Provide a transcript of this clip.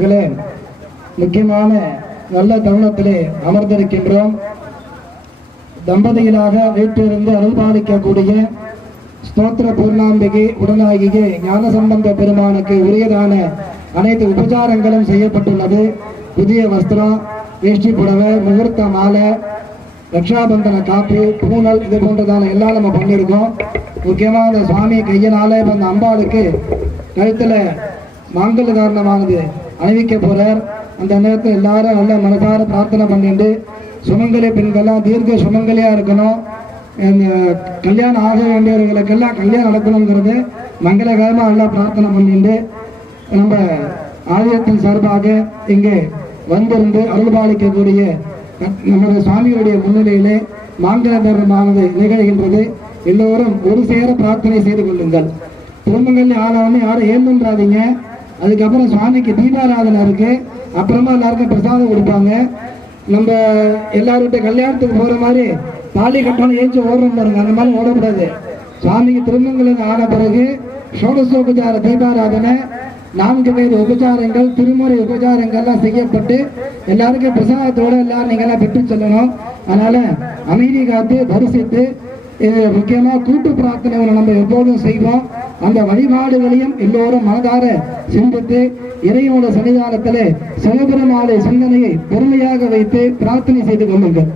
பெரியவர்களே, முக்கியமான நல்ல தருணத்திலே அமர்ந்திருக்கின்றோம். தம்பதிகளாக வீட்டிலிருந்து அருள்பாலிக்கக்கூடிய ஸ்தோத்திர பூர்ணாம்பிகை உடனாகிய ஞானசம்பந்த பெருமானுக்கு உரியதான அனைத்து உபச்சாரங்களும் செய்யப்பட்டுள்ளது. புதிய வஸ்திரம், வேஷ்டி புடவை, முகூர்த்த மாலை, ரக்ஷாபந்தன காப்பு, பூனல், இது போன்றதான எல்லாம் நம்ம பண்ணியிருக்கோம். முக்கியமாக அந்த சுவாமி கையினால இப்போ அந்த அம்பாளுக்கு கழுத்தில் மாங்கல்ய காரணமானது அணிவிக்க போகிறார். அந்த நேரத்தில் எல்லாரும் நல்ல மனசார பிரார்த்தனை பண்ணிட்டு சுமங்கலி பெண்கள்லாம் தீர்க்க சுமங்கலியாக இருக்கணும். இந்த கல்யாணம் ஆக வேண்டியவர்களுக்கெல்லாம் கல்யாணம் நடக்கணுங்கிறது மங்களகரமாக எல்லாம் பிரார்த்தனை பண்ணிட்டு நம்ம ஆலயத்தின் சார்பாக இங்கே வந்திருந்து அருள்பாலிக்கக்கூடிய நமது சுவாமிகளுடைய முன்னிலையிலே மாங்கல்யமானது நிகழ்கின்றது. எல்லோரும் ஒரு சேர பிரார்த்தனை செய்து கொள்ளுங்கள். குடும்பங்கள்ல ஆனவொன்னு யாரும் ஏந்துன்றாதீங்க. அதுக்கப்புறம் சுவாமிக்கு தீபாராதனை இருக்கு. அப்புறமா எல்லாருக்கும் பிரசாதம் கொடுப்பாங்க. நம்ம எல்லாருக்கிட்ட கல்யாணத்துக்கு போற மாதிரி தாலி கட்டணும் ஏஞ்சி ஓடுறோம் பாருங்க, அந்த மாதிரி ஓடக்கூடாது. சுவாமிக்கு திருமங்கலம் ஆன பிறகு ஷோடசோபச்சார தீபாராதனை, 4 பேர் உபச்சாரங்கள், திருமுறை உபச்சாரங்கள்லாம் செய்யப்பட்டு எல்லாருக்கும் பிரசாதத்தோடு எல்லாரும் நீங்கள்லாம் பெற்று செல்லணும். அதனால அமைதி காத்து தரிசித்து இது முக்கியமாக கூட்டு பிரார்த்தனை நம்ம எப்போதும் செய்வோம். அந்த வழிபாடுகளையும் எல்லோரும் மனதார சிந்தித்து இறைவனோட சன்னிதானத்திலே சிவபெருமானுடைய சிந்தனையை பெருமையாக வைத்து பிரார்த்தனை செய்து கொள்ளுங்கள்.